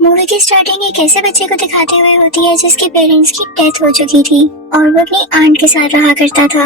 Movie की starting एक ऐसे बच्चे को दिखाते हुए होती है जिसके पेरेंट्स की डेथ हो चुकी थी और वो अपनी आंट के साथ रहा करता था।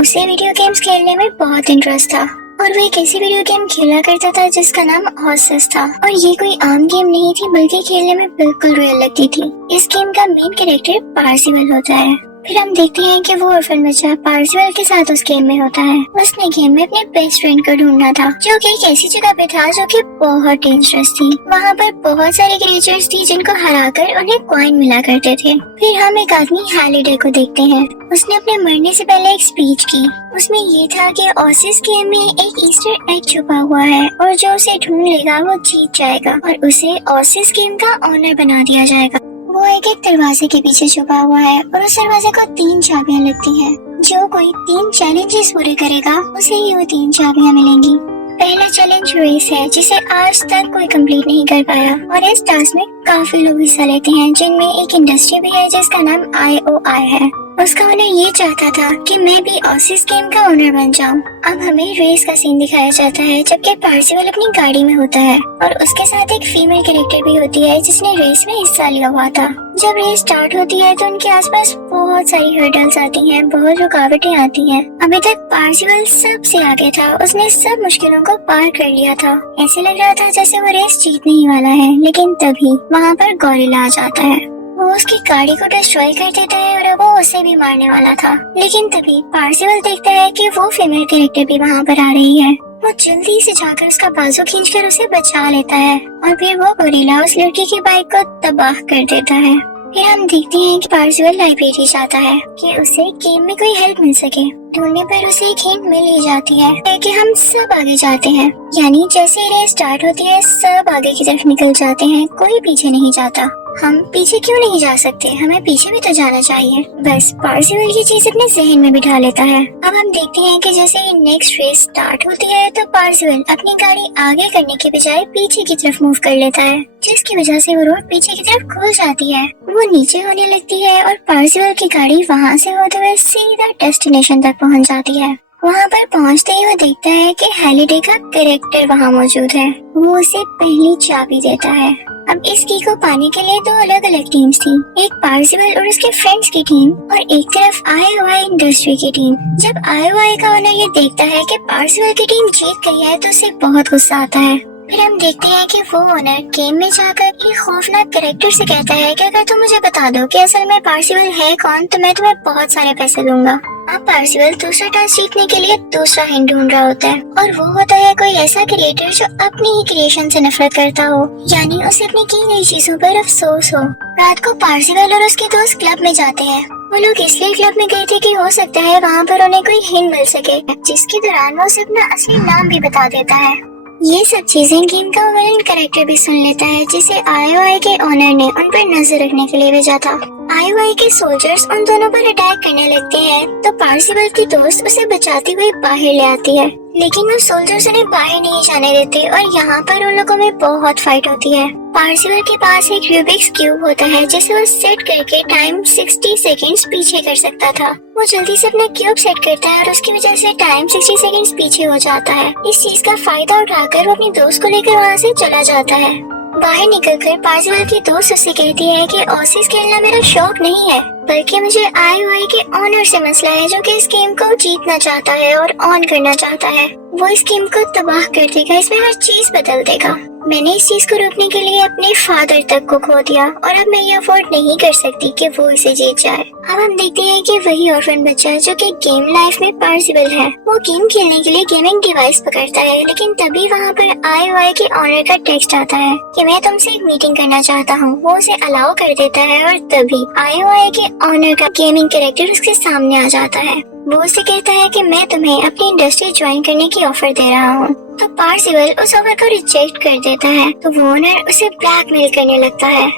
उसे वीडियो गेम्स खेलने में बहुत इंटरेस्ट था और वो एक ऐसी वीडियो गेम खेला करता था जिसका नाम हॉर्सेस था। और ये कोई आम गेम नहीं थी बल्कि खेलने में बिल्कुल रियल लगती थी। इस गेम का मेन कैरेक्टर पार्सिवल होता है। फिर हम देखते हैं कि वो ऑर्फन बच्चा पार्सिवल के साथ उस गेम में होता है। उसने गेम में अपने बेस्ट फ्रेंड को ढूंढना था जो कि एक ऐसी जगह पे था जो कि बहुत डेंजरस थी। वहाँ पर बहुत सारे क्रिएचर्स थी जिनको हराकर उन्हें कॉइन मिला करते थे। फिर हम एक आदमी हैलिडे को देखते हैं। उसने अपने मरने से पहले एक स्पीच की। उसमें ये था कि ऑसिस गेम में एक ईस्टर एग छुपा हुआ है और जो उसे ढूंढ लेगा वो जीत जाएगा और उसे ऑसिस गेम का ऑनर बना दिया जाएगा। वो एक दरवाजे के पीछे छुपा हुआ है और उस दरवाजे को 3 चाबियां लगती हैं। जो कोई 3 चैलेंजेस पूरे करेगा उसे ही वो 3 चाबियां मिलेंगी। पहला चैलेंज रेस है जिसे आज तक कोई कंप्लीट नहीं कर पाया और इस टास्क में काफी लोग हिस्सा लेते हैं जिनमें एक इंडस्ट्री भी है जिसका नाम IOI है। उसका ओनर ये चाहता था कि मैं भी ऑसिस गेम का ओनर बन जाऊं। अब हमें रेस का सीन दिखाया जाता है जबकि पार्सिवल अपनी गाड़ी में होता है और उसके साथ एक फीमेल कैरेक्टर भी होती है जिसने रेस में हिस्सा लिया हुआ था। जब रेस स्टार्ट होती है तो उनके आसपास बहुत सारी हर्डल्स आती हैं, बहुत रुकावटें आती हैं। अभी तक पार्सिवल सबसे आगे था, उसने सब मुश्किलों को पार कर लिया था। ऐसे लग रहा था जैसे वो रेस जीतने ही वाला है, लेकिन तभी वहाँ पर गॉरिला आ जाता है। वो उसकी गाड़ी को डिस्ट्रॉय कर देता है और अब वो उसे भी मारने वाला था। लेकिन तभी पार्सिवल देखता है कि वो फीमेल कैरेक्टर भी वहाँ पर आ रही है। वो जल्दी से जाकर उसका बाजू खींचकर उसे बचा लेता है और फिर वो गोरिल्ला उस लड़की की बाइक को तबाह कर देता है। फिर हम देखते हैं कि पार्सिवल लाइब्रेरी जाता है कि उसे गेम में कोई हेल्प मिल सके। ढूंढने पर उसे एक हिंट मिल ही जाती है कि हम सब आगे जाते हैं। यानी जैसे रेस स्टार्ट होती है सब आगे की तरफ निकल जाते हैं, कोई पीछे नहीं जाता। हम पीछे क्यों नहीं जा सकते, हमें पीछे भी तो जाना चाहिए। बस पार्सिवल ये चीज अपने जहन में बिठा लेता है। अब हम देखते हैं कि जैसे ही नेक्स्ट रेस स्टार्ट होती है तो पार्सिवल अपनी गाड़ी आगे करने के बजाय पीछे की तरफ मूव कर लेता है, जिसकी वजह से वो रोड पीछे की तरफ खुल जाती है। वो नीचे होने लगती है और पार्सिवल की गाड़ी वहाँ से होते हुए सीधा डेस्टिनेशन तक पहुँच जाती है। वहाँ पर पहुँचते ही वो देखता है कि हैलिडे का कैरेक्टर वहाँ मौजूद है। वो उसे पहली चाबी देता है। अब इस की को पाने के लिए 2 अलग अलग टीम्स थी, एक पार्सिवल और उसके फ्रेंड्स की टीम और एक तरफ IOI इंडस्ट्री की टीम। जब IOI का ओनर ये देखता है कि पार्सिवल की टीम जीत गई है तो उसे बहुत गुस्सा आता है। फिर हम देखते हैं कि वो ओनर गेम में जाकर एक खौफनाक कैरेक्टर से कहता है कि अगर तुम मुझे बता दो कि असल में पार्सिवल है कौन तो मैं तुम्हें बहुत सारे पैसे दूंगा। अब पार्सिवल दूसरा टास्क जीतने के लिए दूसरा हिंट ढूंढ रहा होता है और वो होता है कोई ऐसा क्रिएटर जो अपनी ही क्रिएशन से नफरत करता हो, यानी उसे अपनी की गई चीजों पर अफसोस हो। रात को पार्सिवल और उसके दोस्त क्लब में जाते हैं। वो लोग इसलिए क्लब में गए थे कि हो सकता है वहाँ पर उन्हें कोई हिंट मिल सके, जिसके दौरान वो उसे अपना असली नाम भी बता देता है। ये सब चीजें गेम का विलेन कैरेक्टर भी सुन लेता है जिसे IOI के ओनर ने उन पर नजर रखने के लिए भेजा था। IOI के सोल्जर्स उन दोनों पर अटैक करने लगते हैं तो पार्सिवल की दोस्त उसे बचाती हुई बाहर ले आती है, लेकिन वो सोल्जर्स उन्हें बाहर नहीं जाने देते और यहाँ पर उन लोगों में बहुत फाइट होती है। पार्सिवल के पास एक रूबिक्स क्यूब होता है जिसे वो सेट करके टाइम 60 सेकंड्स पीछे कर सकता था। वो जल्दी से अपना क्यूब सेट करता है और उसकी वजह से टाइम 60 सेकंड्स पीछे हो जाता है। इस चीज का फायदा उठाकर वो अपनी दोस्त को लेकर वहाँ से चला जाता है। बाहर निकलकर पार्सिवल की दोस्त उससे कहती है कि ऑसिस खेलना मेरा शौक नहीं है, बल्कि मुझे IOI के ओनर से मसला है जो कि इस गेम को जीतना चाहता है और ऑन करना चाहता है। वो इस गेम को तबाह कर देगा, इसमें हर चीज बदल देगा। मैंने इस चीज को रोकने के लिए अपने फादर तक को खो दिया और अब मैं ये अफोर्ड नहीं कर सकती कि वो इसे जीत जाए। अब हम देखते हैं कि वही ऑर्फन बच्चा जो कि गेम लाइफ में पार्सिवल है, वो गेम खेलने के लिए गेमिंग डिवाइस पकड़ता है, लेकिन तभी वहाँ पर IOI के ऑनर का टेक्स्ट आता है कि मैं तुमसे एक मीटिंग करना चाहता हूँ। वो उसे अलाउ कर देता है और तभी IOI के ऑनर का गेमिंग कैरेक्टर उसके सामने आ जाता है। वो उसे कहता है कि मैं तुम्हें अपनी इंडस्ट्री ज्वाइन करने की ऑफर दे रहा हूँ। तो पार्सिवल उस ऑफर को रिजेक्ट कर देता है तो वो ओनर उसे ब्लैकमेल करने लगता है।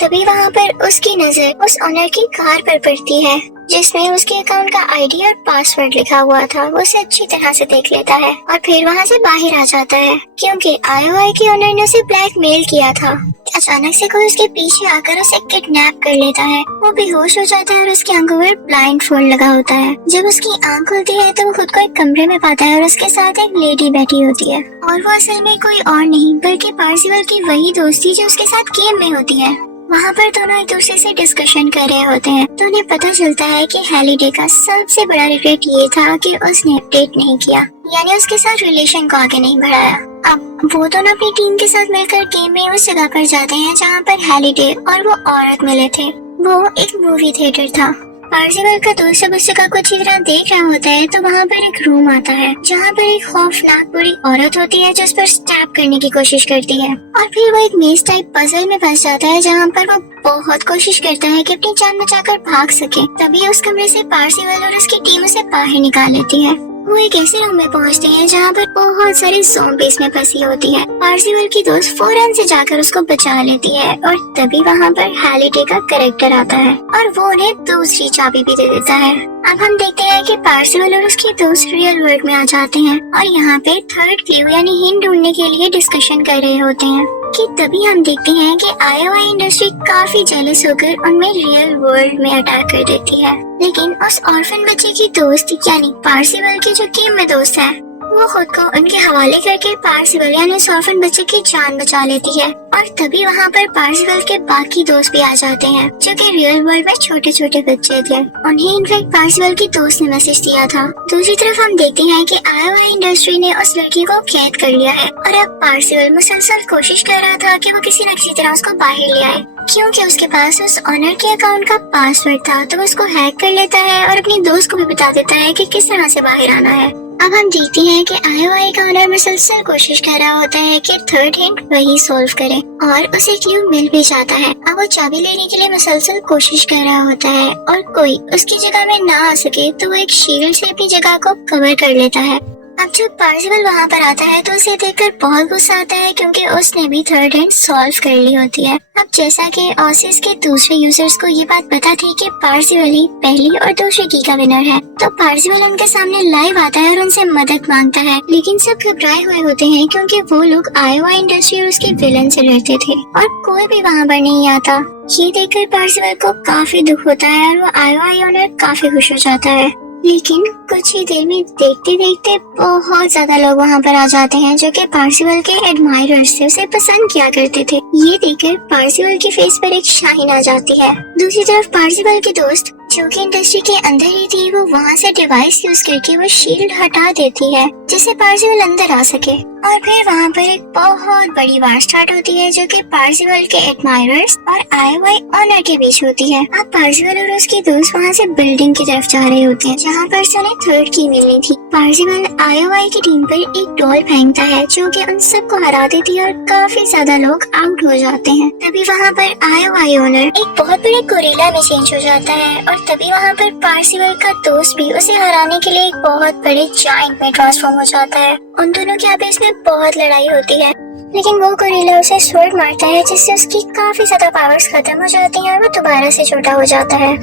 तभी वहाँ पर उसकी नजर उस ऑनर की कार पर पड़ती है जिसमें उसके अकाउंट का ID और पासवर्ड लिखा हुआ था। वो उसे अच्छी तरह से देख लेता है और फिर वहाँ से बाहर आ जाता है क्योंकि IOI के ओनर ने उसे ब्लैकमेल किया था। अचानक से कोई उसके पीछे आकर उसे किडनैप कर लेता है। वो बेहोश हो जाता है और उसकी आंखों पर ब्लाइंड फोल्ड लगा होता है। जब उसकी आंख खुलती है तो वो खुद को एक कमरे में पाता है और उसके साथ एक लेडी बैठी होती है और वो असल में कोई और नहीं बल्कि पार्सिवल की वही दोस्त थी जो उसके साथ गेम में होती है। वहाँ पर दोनों एक दूसरे से डिस्कशन कर रहे होते हैं तो उन्हें पता चलता है कि हैलिडे का सबसे बड़ा रिग्रेट ये था कि उसने अपडेट नहीं किया, यानी उसके साथ रिलेशन को आगे नहीं बढ़ाया। अब वो दोनों अपनी टीम के साथ मिलकर गेम में उस जगह पर जाते हैं जहाँ पर हैलिडे और वो औरत मिले थे। वो एक मूवी थिएटर था। पार्सिवल का दोस्त जब उस जगह को अच्छी तरह देख रहा होता है तो वहाँ पर एक रूम आता है जहाँ पर एक खौफनाक बुरी औरत होती है जो उस पर स्टैप करने की कोशिश करती है और फिर वो एक मेज टाइप पजल में फंस जाता है जहाँ पर वो बहुत कोशिश करता है कि अपनी जान बचाकर भाग सके। तभी उस कमरे से पार्सिवल और उसकी टीम उसे बाहर निकाल लेती है। वो एक ऐसे रूम में पहुंचते हैं जहाँ पर बहुत सारी ज़ॉम्बीज़ में फंसी होती है। पार्सिवल की दोस्त फौरन से जाकर उसको बचा लेती है और तभी वहाँ पर हैलिडे का कैरेक्टर आता है और वो उन्हें दूसरी चाबी भी दे देता है। अब हम देखते हैं कि पार्सिवल और उसकी दोस्त रियल वर्ल्ड में आ जाते हैं और यहाँ पे थर्ड क्लू यानी हिंट ढूंढने के लिए डिस्कशन कर रहे होते हैं कि तभी हम देखते हैं कि आईओआई इंडस्ट्री काफी जेलस होकर उनमें रियल वर्ल्ड में अटैक कर देती है। लेकिन उस ऑर्फन बच्चे की दोस्त यानी पार्सिवल की जो गेम में दोस्त है वो खुद को उनके हवाले करके पार्सिवल यानी उस ऑर्फन बच्चे की जान बचा लेती है और तभी वहाँ पर पार्सिवल के बाकी दोस्त भी आ जाते हैं जो कि रियल वर्ल्ड में छोटे छोटे बच्चे थे। उन्हें इनफैक्ट पार्सिवल की दोस्त ने मैसेज दिया था। दूसरी तरफ हम देखते हैं कि आईओआई इंडस्ट्री ने उस लड़की को कैद कर लिया है और अब पार्सिवल मुसलसल कोशिश कर रहा था कि वो किसी न किसी तरह उसको बाहर ले आए क्योंकि उसके पास उस ऑनर के अकाउंट का पासवर्ड था। तो वो उसको हैक कर लेता है और अपनी दोस्त को भी बता देता है कि किस तरह से बाहर आना है। अब हम देखते हैं कि आईओआई का ऑनर मुसलसल कोशिश कर रहा होता है कि थर्ड हिंट वही सॉल्व करे और उसे क्लू मिल भी जाता है। अब वो चाबी लेने के लिए मुसलसल कोशिश कर रहा होता है और कोई उसकी जगह में ना आ सके तो वो एक शील्ड से अपनी जगह को कवर कर लेता है। अब जब पार्सिवल वहाँ पर आता है तो उसे देखकर बहुत गुस्सा आता है क्योंकि उसने भी थर्ड हिंट सॉल्व कर ली होती है। अब जैसा कि ऑसिस के दूसरे यूजर्स को ये बात पता थी कि पार्सिवल ही पहली और दूसरी की का विनर है तो पार्सिवल उनके सामने लाइव आता है और उनसे मदद मांगता है। लेकिन सब घबराए हुए होते हैं क्योंकि वो लोग आईओआई इंडस्ट्री और उसके विलन से डरते थे और कोई भी वहाँ पर नहीं आता। ये देखकर पार्सिवल को काफी दुख होता है और वो आईओआई ओनर काफी खुश हो जाता है। लेकिन कुछ ही देर में देखते देखते बहुत ज्यादा लोग वहाँ पर आ जाते हैं जो कि पार्सिवल के एडमायरर्स थे, उसे पसंद किया करते थे। ये देखकर पार्सिवल की फेस पर एक शाइन आ जाती है। दूसरी तरफ पार्सिवल की दोस्त जो कि इंडस्ट्री के अंदर ही थी वो वहाँ से डिवाइस यूज करके वो शील्ड हटा देती है जिससे पार्सिवल अंदर आ सके और फिर वहाँ पर एक बहुत बड़ी वार स्टार्ट होती है जो कि पार्सिवल के एडमायरर्स और आईओआई ऑनर के बीच होती है। अब पार्सिवल और उसकी दोस्त वहाँ से बिल्डिंग की तरफ जा रहे होते हैं जहाँ पर उन्हें थर्ड की मिलनी थी। पार्सिवल आईओआई की टीम पर एक डॉल फेंकता है जो कि उन सबको हरा देती है और काफी ज्यादा लोग आउट हो जाते हैं। तभी वहाँ पर आईओआई ओनर एक बहुत बड़े गोरिल्ला में चेंज हो जाता है और तभी वहाँ पर पार्सिवल का दोस्त भी उसे हराने के लिए एक बहुत बड़े जायंट में ट्रांसफॉर्म हो जाता है। उन दोनों के आपस में बहुत लड़ाई होती है लेकिन वो गोरिल्ला उसे स्वॉर्ड मारता है जिससे उसकी काफी ज्यादा पावर्स खत्म हो जाती हैं और वो दोबारा से छोटा हो जाता है।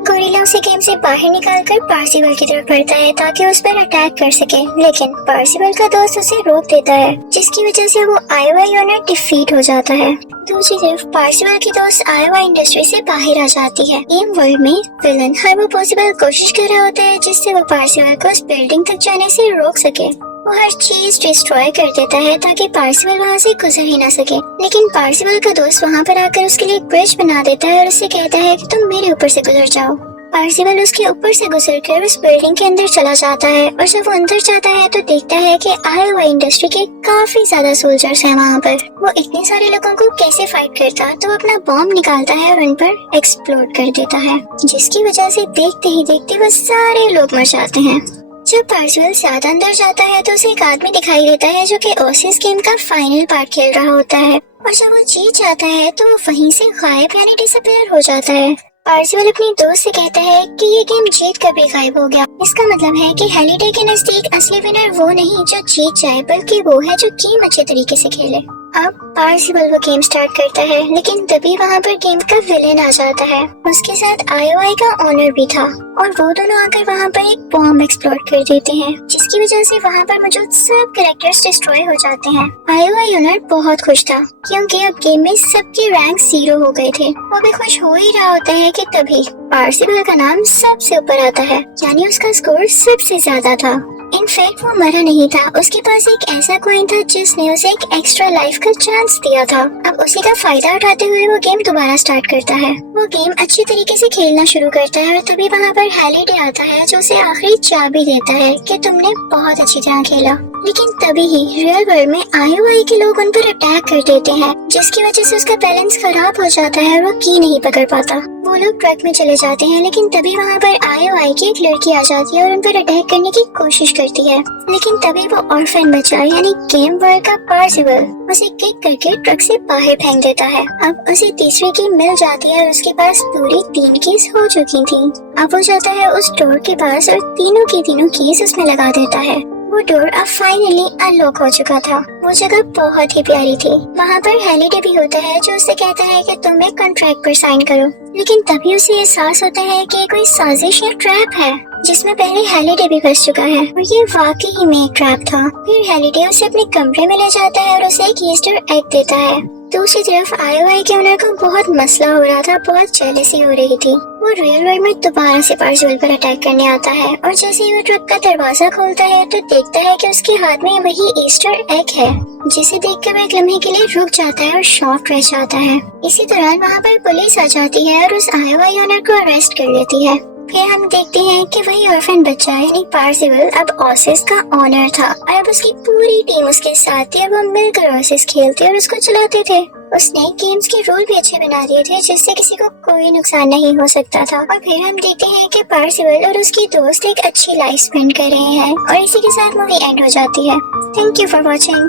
गोरिल्ला उसे गेम से बाहर निकालकर पार्सिवल की तरफ बढ़ता है ताकि उस पर अटैक कर सके लेकिन पार्सिवल का दोस्त उसे रोक देता है जिसकी वजह से वो आईओआई ओनर डिफीट हो जाता है। दूसरी तरफ पार्सिवल की दोस्त आईओआई इंडस्ट्री से बाहर आ जाती है। गेम वर्ल्ड में विलन हर वो पॉसिबल कोशिश कर रहा होता है जिससे वो पार्सिवल को उस बिल्डिंग तक जाने से रोक सके। वो हर चीज डिस्ट्रॉय कर देता है ताकि पार्सिवल वहाँ से गुजर ही ना सके। लेकिन पार्सिवल का दोस्त वहाँ पर आकर उसके लिए एक ब्रिज बना देता है और उससे कहता है कि तुम मेरे ऊपर से गुजर जाओ। पार्सिवल उसके ऊपर से गुजरकर उस बिल्डिंग के अंदर चला जाता है और जब वो अंदर जाता है तो देखता है कि आईओआई इंडस्ट्री के काफी ज्यादा सोल्जर्स हैं वहाँ पर। वो इतने सारे लोगों को कैसे फाइट करता तो वो अपना बॉम्ब निकालता है और उन पर एक्सप्लोड कर देता है जिसकी वजह से देखते ही देखते वो सारे लोग मर जाते हैं। जब पार्सिवल ज्यादा अंदर जाता है तो उसे एक आदमी दिखाई देता है जो कि ओसिस गेम का फाइनल पार्ट खेल रहा होता है और जब वो जीत जाता है तो वो वहीं से गायब यानी डिसअपीयर हो जाता है। पार्सिवल अपनी दोस्त से कहता है कि ये गेम जीत कर भी गायब हो गया। इसका मतलब है कि हैलिडे के नजदीक असली विनर वो नहीं जो जीत जाए बल्कि वो है जो गेम अच्छे तरीके से खेले। अब पार्सिबल वो गेम स्टार्ट करता है, लेकिन तभी वहाँ पर गेम का विलेन आ जाता है। उसके साथ IOI का ऑनर भी था और वो दोनों आकर वहाँ पर एक बॉम्ब एक्सप्लोड कर देते हैं, जिसकी वजह से वहाँ पर मौजूद सब कैरेक्टर्स डिस्ट्रॉय हो जाते हैं। IOI ओनर बहुत खुश था क्योंकि अब गेम में सबके रैंक 0 हो गए थे। वो भी खुश हो ही रहा होता है कि तभी पार्सिबल का नाम सबसे ऊपर आता है, यानी उसका स्कोर सबसे ज्यादा था। इनफैक्ट वो मरा नहीं था, उसके पास एक ऐसा कॉइन था जिसने उसे एक एक्स्ट्रा लाइफ का चांस दिया था। अब उसी का फायदा उठाते हुए वो गेम दोबारा स्टार्ट करता है। वो गेम अच्छी तरीके से खेलना शुरू करता है और तभी वहाँ पर हैलिडे आता है जो उसे आखिरी चाबी देता है कि तुमने बहुत अच्छी तरह खेला। लेकिन तभी ही रियल वर्ल्ड में IOI के लोग उन पर अटैक कर देते हैं, जिसकी वजह से उसका बैलेंस खराब हो जाता है और वो की नहीं पकड़ पाता। वो लोग ट्रक में चले जाते हैं, लेकिन तभी वहाँ पर IOI की एक लड़की आ जाती है और उन पर अटैक करने की कोशिश करती है। लेकिन तभी वो ऑर्फन बच्चा यानी गेम वर्ल्ड का पार्सिबल उसे किक करके ट्रक से बाहर फेंक देता है। अब उसे तीसरी की मिल जाती है और उसके पास पूरी 3 कीज हो चुकी थी। अब वो जाता है उस डोर के पास और तीनों की तीनों कीज उसमें लगा देता है। वो डोर अब फाइनली अनलॉक हो चुका था। वो जगह बहुत ही प्यारी थी। वहाँ पर हैलिडे भी होता है जो उससे कहता है कि तुम एक कॉन्ट्रैक्ट पर साइन करो, लेकिन तभी उसे एहसास होता है कि कोई साजिश या ट्रैप है जिसमें पहले हैलिडे भी फंस चुका है और ये वाकई ही में एक ट्रैप था। फिर हैलिडे उसे अपने कमरे में ले जाता है और उसे एक ईस्टर एग देता है। दूसरी तरफ IOI के ओनर को बहुत मसला हो रहा था, बहुत जेलसी हो रही थी। वो रियल वर्ल्ड में दोबारा से पार्सिबल पर अटैक करने आता है और जैसे ही वो ट्रक का दरवाजा खोलता है तो देखता है कि उसके हाथ में वही ईस्टर एग है, जिसे देखकर वो एक लम्हे के लिए रुक जाता है और शॉक रह जाता है। इसी दौरान वहाँ पर पुलिस आ जाती है और उस IOI ओनर को अरेस्ट कर लेती है। फिर हम देखते हैं कि वही ऑर्फन बच्चा यानी पार्सिबल अब ओसिस का ऑनर था और अब उसकी पूरी टीम उसके साथ थी और वो मिलकर ओसिस खेलते और उसको चलाते थे। उसने गेम्स के रूल भी अच्छे बना दिए थे जिससे किसी को कोई नुकसान नहीं हो सकता था। और फिर हम देखते हैं कि पार्सिबल और उसकी दोस्त एक अच्छी लाइफ स्पेंड कर रहे हैं और इसी के साथ मूवी एंड हो जाती है। Thank you for watching.